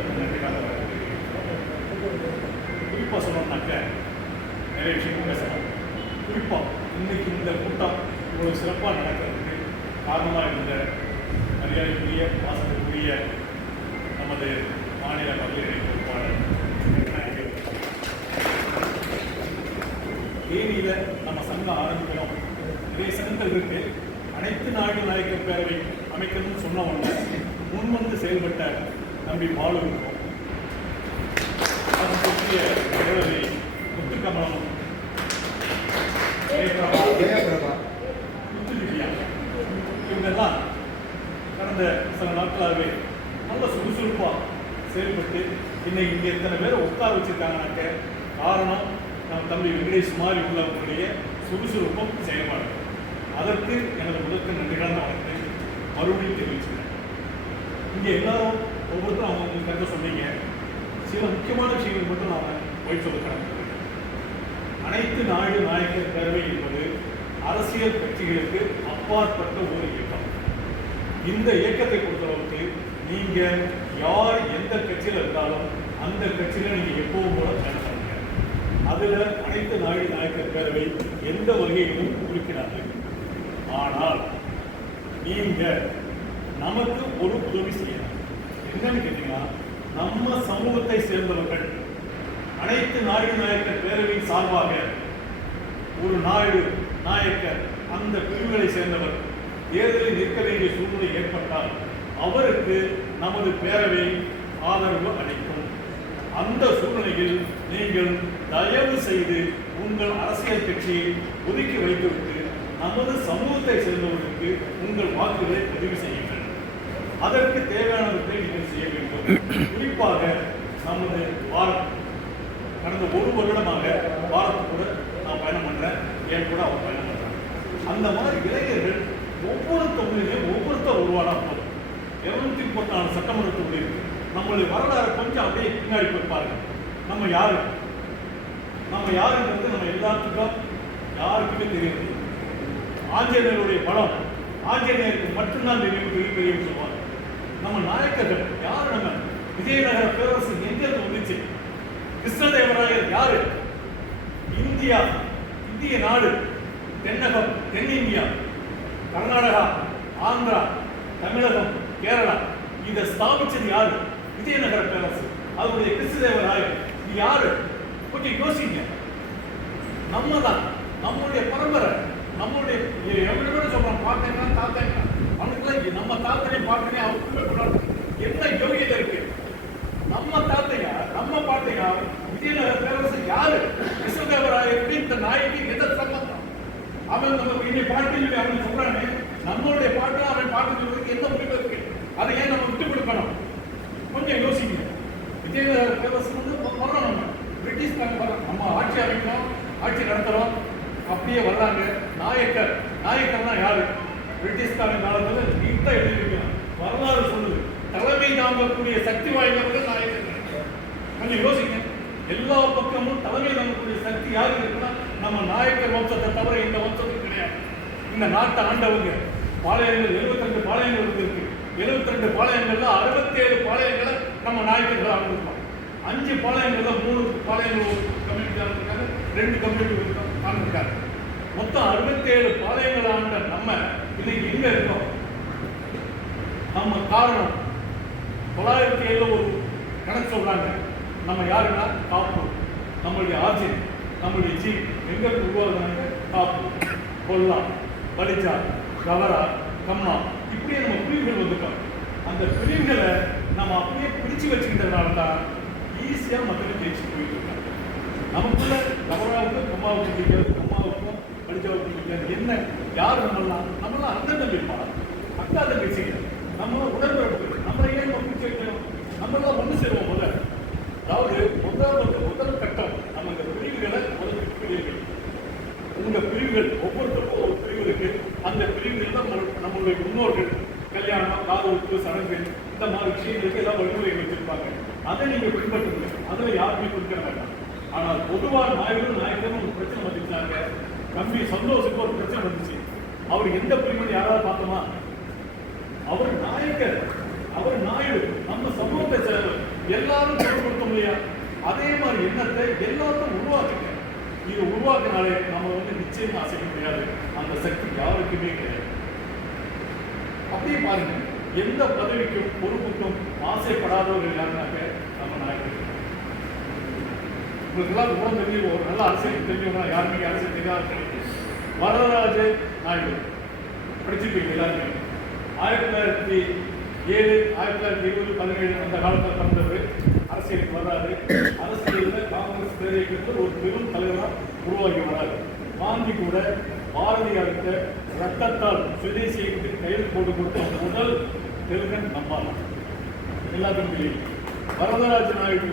முதற்கு நன்றி காட்டுவார். குறிப்பாக சொல்லணும்னாக்க நிறைய விஷயங்கள் பேசலாம். குறிப்பாக இன்னைக்கு இந்த கூட்டம் இவ்வளவு சிறப்பாக நடக்கிறதுக்கு காரணமாக இருந்த மரியாதைக்குரிய வாசத்துக்குரிய நமது மாநில மகளிரை பொறுப்பாளர் தேனியில் நம்ம சங்கம் ஆரம்பிக்கிறோம். நிறைய சங்கங்கள் இருக்கு. அனைத்து நாடு நாயக்கர் பேரவை அமைக்கணும்னு சொன்ன உடனே முன்வந்து செயல்பட்ட தம்பி பாலு இருக்கும். அது பற்றிய முத்துக்கமலம் இவங்கெல்லாம் கடந்த சில நாட்களாகவே நல்ல சுறுசுறுப்பாக செயல்பட்டு இன்னைக்கு இங்கே எத்தனை பேரை உட்கார வச்சிருக்காங்கனாக்க காரணம் நம்ம தம்பி வெங்கடேஷ் மாதிரி உள்ளவங்களுடைய சுறுசுறுப்பும் செயல்பாடு. அதற்கு எனது முதற்கு நன்றிகளான வணக்கத்தை மறுபடியும் தெரிவிச்சுக்கிறேன். இங்கே எல்லாரும் ஒவ்வொருத்தரும் அவங்க கருத்தை சொன்னீங்க. சில முக்கியமான விஷயங்கள் மட்டும் நான் போய் சொல்லுறேன். அனைத்து நாடு நாயக்கர் பேரவை என்பது அரசியல் கட்சிகளுக்கு அப்பாற்பட்ட ஒரு இயக்கம். இந்த இயக்கத்தை பொறுத்தளவுக்கு நீங்க யார் எந்த கட்சியில் இருந்தாலும் அந்த கட்சியில நீங்க எப்பவும் போல பயணம் பண்ணுங்க. அதுல அனைத்து நாடு நாயக்கர் பேரவை எந்த வகையிலும் குறிக்கிறார்கள். ஆனால் நீங்க நமக்கு ஒரு உதவி செய்யணும். என்னன்னு கேட்டீங்கன்னா, நம்ம சமூகத்தை சேர்ந்தவர்கள் அனைத்து நாடு நாயக்கர் பேரவையின் சார்பாக ஒரு நாடு நாயக்கர் அந்த பிரிவுகளை சேர்ந்தவர் தேர்தலில் நிற்க வேண்டிய சூழ்நிலை ஏற்பட்டால் அவருக்கு நமது பேரவை ஆதரவு அளிக்கும். அந்த சூழ்நிலையில் நீங்கள் தயவு செய்து உங்கள் அரசியல் கட்சியை ஒதுக்கி வைத்துவிட்டு நமது சமூகத்தை சேர்ந்தவர்களுக்கு உங்கள் வாக்குகளை பதிவு செய்யுங்கள். அதற்கு தேவையானவற்றை நீங்கள் செய்ய வேண்டும். குறிப்பாக நமது வாரம் கடந்த ஒரு வருடமாக வாரத்து கூட நான் பயணம் பண்றேன். என் கூட அவர் பயணம் பண்றாங்க. அந்த மாதிரி இளைஞர்கள் ஒவ்வொரு தொகுதியிலையும் ஒவ்வொருத்தர் உருவானா போதும். 234 சட்டமன்ற தொகுதி இருக்கு. நம்மளுடைய வரலாறு கொஞ்சம் அப்படியே பின்னாடி போயிருப்பாருங்க. நம்ம யாருன்றது நம்ம எல்லாத்துக்கும் யாருக்குமே தெரியாது. ஆஞ்சநேயருடைய படம் ஆஞ்சநேயருக்கு மட்டும்தான் தெரியும். பெரிய சொல்லுவாங்க. நம்ம நாயக்கர்கள் யாரு? நம்ம விஜயநகர பேரரசு எங்கிருந்து வந்துச்சு? கிருஷ்ணதேவராயர் யாரு? இந்திய நாடு, தென்னகம், தென்னிந்தியா, கர்நாடகா, ஆந்திரா, தமிழகம், கேரளா இதை ஸ்தாபிச்சது யாரு? விஜயநகர பேரரசு. அவருடைய கிருஷ்ணதேவராயர் யாரு? கொஞ்சம் யோசிங்க. நம்ம தான், நம்மளுடைய பரம்பரை, நம்மளுடைய எவ்வளவு பேர் சொல்றோம் பார்த்தேன்னா தாத்தேங்க அவனுக்குலாம் நம்ம தாத்தனையும் பார்த்தனே அவருக்குள்ள கொண்டாடு என்ன யோகியதை இருக்கு? நம்ம தாத்தையா நம்ம பாட்டையா விஜயநகர பேரரசு யாரு? கிருஷ்ணதேவராயருக்கு இந்த நாய்க்கு எந்த சம்பந்தம்? அவன் நம்ம இன்னை பாட்டு அவன் சொல்றானே, நம்மளுடைய பாட்டு அவன் பாட்டு சொல்றதுக்கு எந்த முடிவு இருக்கு? அதை ஏன் நம்ம விட்டு கொடுக்கணும்? கொஞ்சம் யோசிங்க. விஜயநகர பேரரசு வர்றோம். நம்ம பிரிட்டிஷ்காரங்க வர்றோம். நம்ம ஆட்சி அமைக்கிறோம், ஆட்சி நடத்துறோம், அப்படியே வர்றாங்க. நாயக்கர்னா யாரு? பிரிட்டிஷ்காரன் காலத்தில் நீட்டா எழுதியிருக்கலாம். வரலாறு சொல்லுது. தலைமை தாங்கக்கூடிய சக்தி வாய்ந்தவர்கள் நாயக்கர்கள். கொஞ்சம் யோசிங்க. எல்லா பக்கமும் தலைமை தாங்கக்கூடிய சக்தி யாருக்கு இருக்குன்னா நம்ம நாயக்கர் வம்சத்தை தவிர இந்த வம்சத்துக்கு கிடையாது. இந்த நாட்டை ஆண்டவங்க பாளையங்கள் 72 பாளையங்கள் இருக்கு. 72 பாளையங்கள்ல 67 பாளையங்களை நம்ம நாயக்கர்கள் ஆண்டிருக்கோம். 5 பாளையங்கள்ல 3 பாளையங்கள் கம்யூனிட்டி ஆண்டிருக்காங்க, 2 கம்யூனிட்டி ஆண்டிருக்காங்க. மொத்தம் 67 பாளையங்கள் ஆண்ட நம்ம இன்னைக்கு எங்க இருக்கோம்? நம்ம காரணம் 907 ஒரு கணக்கு சொல்றாங்க. நம்ம யாருன்னா காப்பு. நம்மளுடைய ஆர்ஜின், நம்மளுடைய ஜி எங்க உருவாகுறாங்க? காப்பு, கொல்லா, பலிஜா, கவரா, கம்மா, இப்படியே நம்ம பிரிவுகள் வந்துட்டோம். அந்த பிரிவுகளை நம்ம அப்படியே பிடிச்சு வச்சுக்கிட்டதுனால தான் ஈஸியா மக்களுக்கு ஜெயிச்சு போயிட்டு இருக்காங்க. நமக்குள்ள கவராவுக்கும் கம்மாவுக்கும் பிடிக்காது, கம்மாவுக்கும் பலிஜாவுக்கும் பிடிக்காது. என்ன யார் நம்மளாம் அண்ணன் தம்பிப்பா, அக்கா தங்கச்சிங்க, நம்ம உடன்பிறப்பு, நம்மளை ஏன் நம்ம பிடிச்சி வைக்கணும்? நம்மளாம் ஒன்று சேருவோம். அதாவது முதல் கட்டம் நம்ம இந்த பிரிவுகளை பிரிவுகள், உங்க பிரிவுகள் ஒவ்வொருத்தருக்கும் ஒரு பிரிவு இருக்கு. அந்த பிரிவுகள் தான் நம்மளுடைய முன்னோர்கள் கல்யாணம், காதலுக்கு, சடங்கு, இந்த மாதிரி விஷயங்களுக்கு எல்லாம் வழிமுறை வச்சிருப்பாங்க. அதை நீங்க பின்பற்றுங்க. அதில் யாருமே கொடுக்க வேண்டாம். ஆனால் பொதுவாக நாயக்கரும் ஒரு பிரச்சனை வந்துச்சாங்க. தம்பி சந்தோஷுக்கு ஒரு பிரச்சனை வந்துச்சு. அவர் எந்த பிரிவுன்னு யாராவது பார்த்தோமா? அவர் நாயக்கர், அவர் நாயுடு, நம்ம சமூகத்தை சேர்ந்தவர். எல்லாரும் குரல் கொடுத்தோம் இல்லையா? அதே மாதிரி எண்ணத்தை எல்லாரும் உருவாக்குங்க. இது உருவாக்குனாலே நம்ம நிச்சயம் அசைக்க முடியாது. அந்த சக்தி யாருக்குமே கிடையாது. அப்படியே பாருங்க, எந்த பதவிக்கும் பொறுப்புக்கும் ஆசைப்படாதவர்கள் யாருனாக்க நம்ம நாயகர். உங்களுக்கு எல்லாம் கூட தெரிஞ்சு ஒரு நல்ல அரசியல் தெரிஞ்சவங்க யாருமே அரசியல் தெரியாத வரதராஜ நாயுடு படிச்சிருப்பீங்க எல்லாருமே. 1907, 1920, 17 அந்த காலத்தில் பிறந்தவர். அரசியலுக்கு வர்றாரு. அரசியலில் காங்கிரஸ் பேரியக்கத்தில் ஒரு பெரும் தலைவராக உருவாகி வராது. காந்தி கூட பாரதியாருக்கு ரத்தத்தால் சுதேசி இயக்கத்துக்கு கையில் போட்டு கொடுத்த முதல் தெலுங்கன் நம்மால் எல்லாத்துக்கும் தெரியும். வரதராஜ நாயுடு,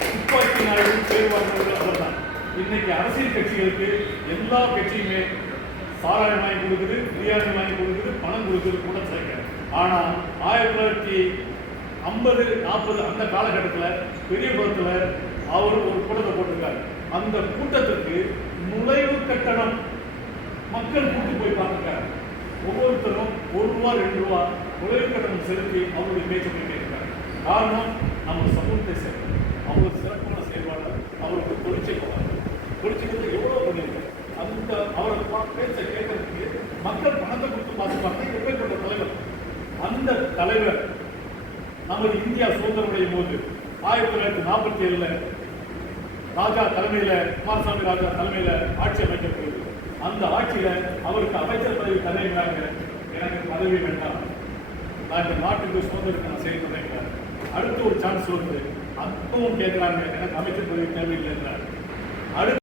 துப்பாக்கி நாயுடு பேர் வாங்கினவர்கள் அவர் தான். இன்னைக்கு அரசியல் கட்சிகளுக்கு எல்லா கட்சியுமே சாராயம் வாங்கி கொடுக்குது, பிரியாணி வாங்கி கொடுக்குது, பணம் கொடுக்குது கூட சேர்க்க. ஆனால் 1950, 40 அந்த காலகட்டத்தில் பெரியபுரத்தில் அவர் ஒரு கூட்டத்தை போட்டிருக்காரு. அந்த கூட்டத்திற்கு நுழைவு கட்டணம் மக்கள் கூட்டு போய் பார்த்துருக்காரு. ஒவ்வொருத்தரும் ₹1, ₹2 நுழைவு கட்டணம் செலுத்தி அவருடைய பேச்சை போய் கேட்கிறார். காரணம், நம்ம சமூகத்தை சேர்க்க அவங்களுக்கு சிறப்பான செயல்பாடு. அவருக்கு தொழிற்சங்கத்தை எவ்வளோ பண்ணியிருக்கு. அந்த அவரை பேச்சை கேட்கறதுக்கு மக்கள் பணத்தை கொடுத்து பார்த்துப்பாங்க. எப்பேற்பட்ட தலைவர்! அந்த தலைவர் நமது இந்தியா சுதந்திரம் போது 1947 ராஜா தலைமையில, குமாரசாமி ராஜா தலைமையில ஆட்சி அமைக்கப்படுது. அந்த ஆட்சியில அவருக்கு அமைச்சர் பதவி தருகிறாங்க. எனக்கு பதவி வேண்டாம், நான் இந்த நாட்டுக்கு சுதந்திரத்தை நான் செய்ய அடுத்து ஒரு சான்ஸ் வருது. அப்பவும் கேட்கிறாங்க, எனக்கு அமைச்சர் பதவி தேவையில்லை என்றார். அடுத்து